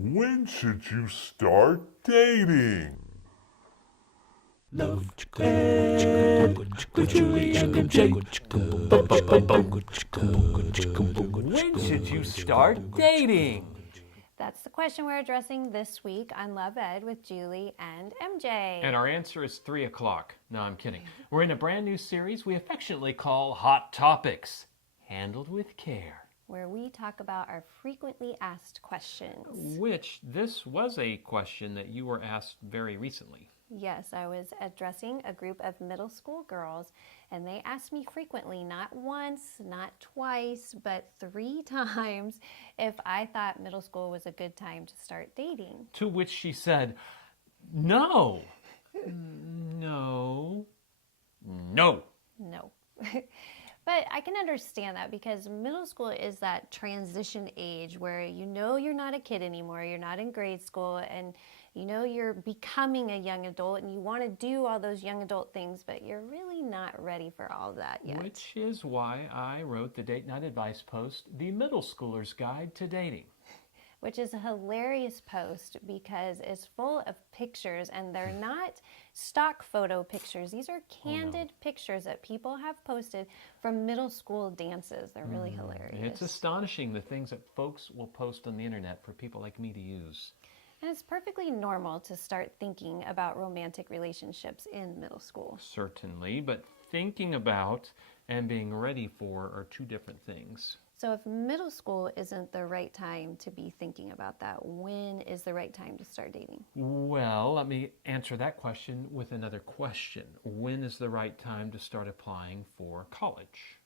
When should you start dating? Love Ed with Julie and MJ. When should you start dating? That's the question we're addressing this week on Love Ed with Julie and MJ. And our answer is 3 o'clock. No, I'm kidding. We're in a brand new series we affectionately call Hot Topics, handled with care. Where we talk about our frequently asked questions. Which, this was a question that you were asked very recently. Yes, I was addressing a group of middle school girls, and they asked me frequently, not once, not twice, but 3 times, if I thought middle school was a good time to start dating. To which she said, no, no, no. No. But I can understand that because middle school is that transition age where you know you're not a kid anymore, you're not in grade school, and you know you're becoming a young adult and you want to do all those young adult things, but you're really not ready for all of that yet. Which is why I wrote the Date Night Advice post, The Middle Schooler's Guide to Dating. Which is a hilarious post because it's full of pictures, and they're not stock photo pictures. These are candid pictures that people have posted from middle school dances. They're really hilarious. It's astonishing the things that folks will post on the internet for people like me to use. And it's perfectly normal to start thinking about romantic relationships in middle school. Certainly, but thinking about and being ready for are two different things. So if middle school isn't the right time to be thinking about that, when is the right time to start dating? Well, let me answer that question with another question. When is the right time to start applying for college?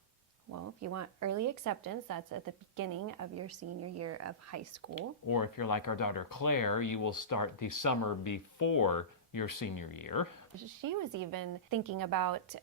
Well, if you want early acceptance, that's at the beginning of your senior year of high school. Or if you're like our daughter Claire, you will start the summer before your senior year. She was even thinking about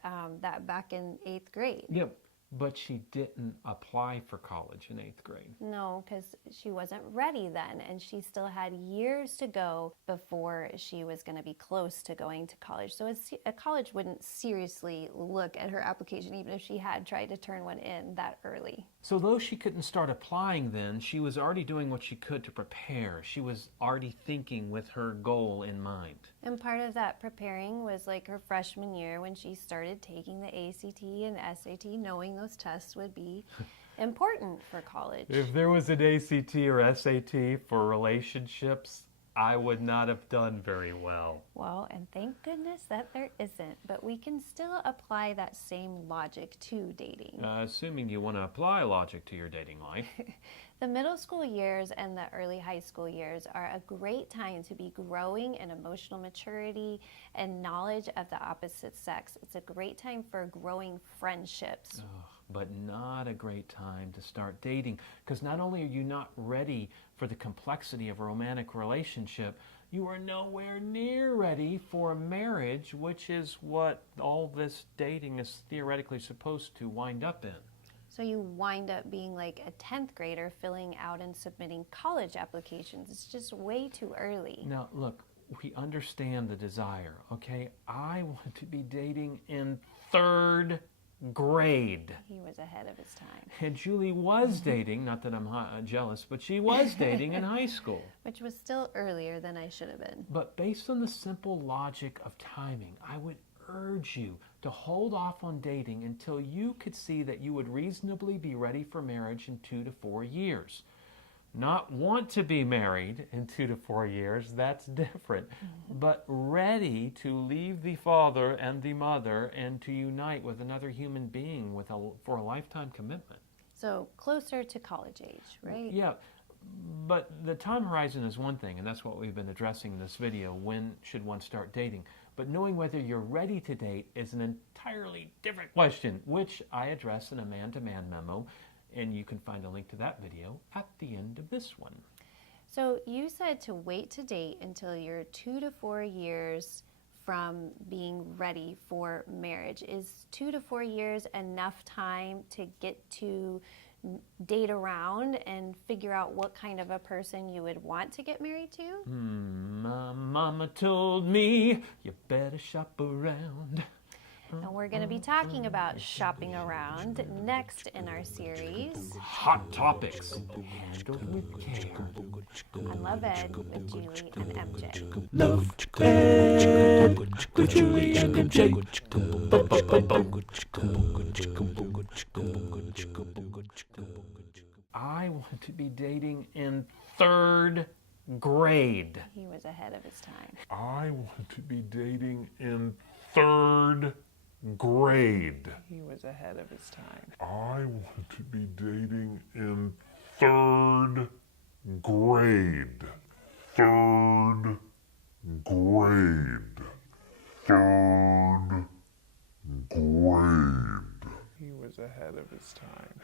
that back in 8th grade. Yep. But she didn't apply for college in 8th grade. No, because she wasn't ready then, and she still had years to go before she was going to be close to going to college. So a college wouldn't seriously look at her application, even if she had tried to turn one in that early. So though she couldn't start applying then, she was already doing what she could to prepare. She was already thinking with her goal in mind. And part of that preparing was like her freshman year when she started taking the ACT and SAT, knowing those tests would be important for college. If there was an ACT or SAT for relationships, I would not have done very well. Well, and thank goodness that there isn't, but we can still apply that same logic to dating. Assuming you want to apply logic to your dating life. The middle school years and the early high school years are a great time to be growing in emotional maturity and knowledge of the opposite sex. It's a great time for growing friendships. But not a great time to start dating, because not only are you not ready for the complexity of a romantic relationship, you are nowhere near ready for a marriage, which is what all this dating is theoretically supposed to wind up in. So you wind up being like a 10th grader filling out and submitting college applications. It's just way too early. Now, look, we understand the desire, okay? I want to be dating in 3rd grade. He was ahead of his time. And Julie was dating, not that I'm jealous, but she was dating in high school. Which was still earlier than I should have been. But based on the simple logic of timing, I would urge you to hold off on dating until you could see that you would reasonably be ready for marriage in 2 to 4 years. Not want to be married in 2 to 4 years, that's different. But ready to leave the father and the mother and to unite with another human being for a lifetime commitment. So closer to college age, right? Yeah, but the time horizon is one thing, and that's what we've been addressing in this video. When should one start dating? But knowing whether you're ready to date is an entirely different question, which I address in a man-to-man memo. And you can find a link to that video at the end of this one. So you said to wait to date until you're 2 to 4 years from being ready for marriage. Is 2 to 4 years enough time to get to date around and figure out what kind of a person you would want to get married to? My mama told me you better shop around. And we're going to be talking about shopping around next in our series Hot topics handled with care. on Love Ed with Julie and MJ. Love Ed with Julie and MJ. I want to be dating in 3rd grade. He was ahead of his time. I want to be dating in 3rd grade. He was ahead of his time. I want to be dating in 3rd grade. 3rd grade. 3rd grade. He was ahead of his time.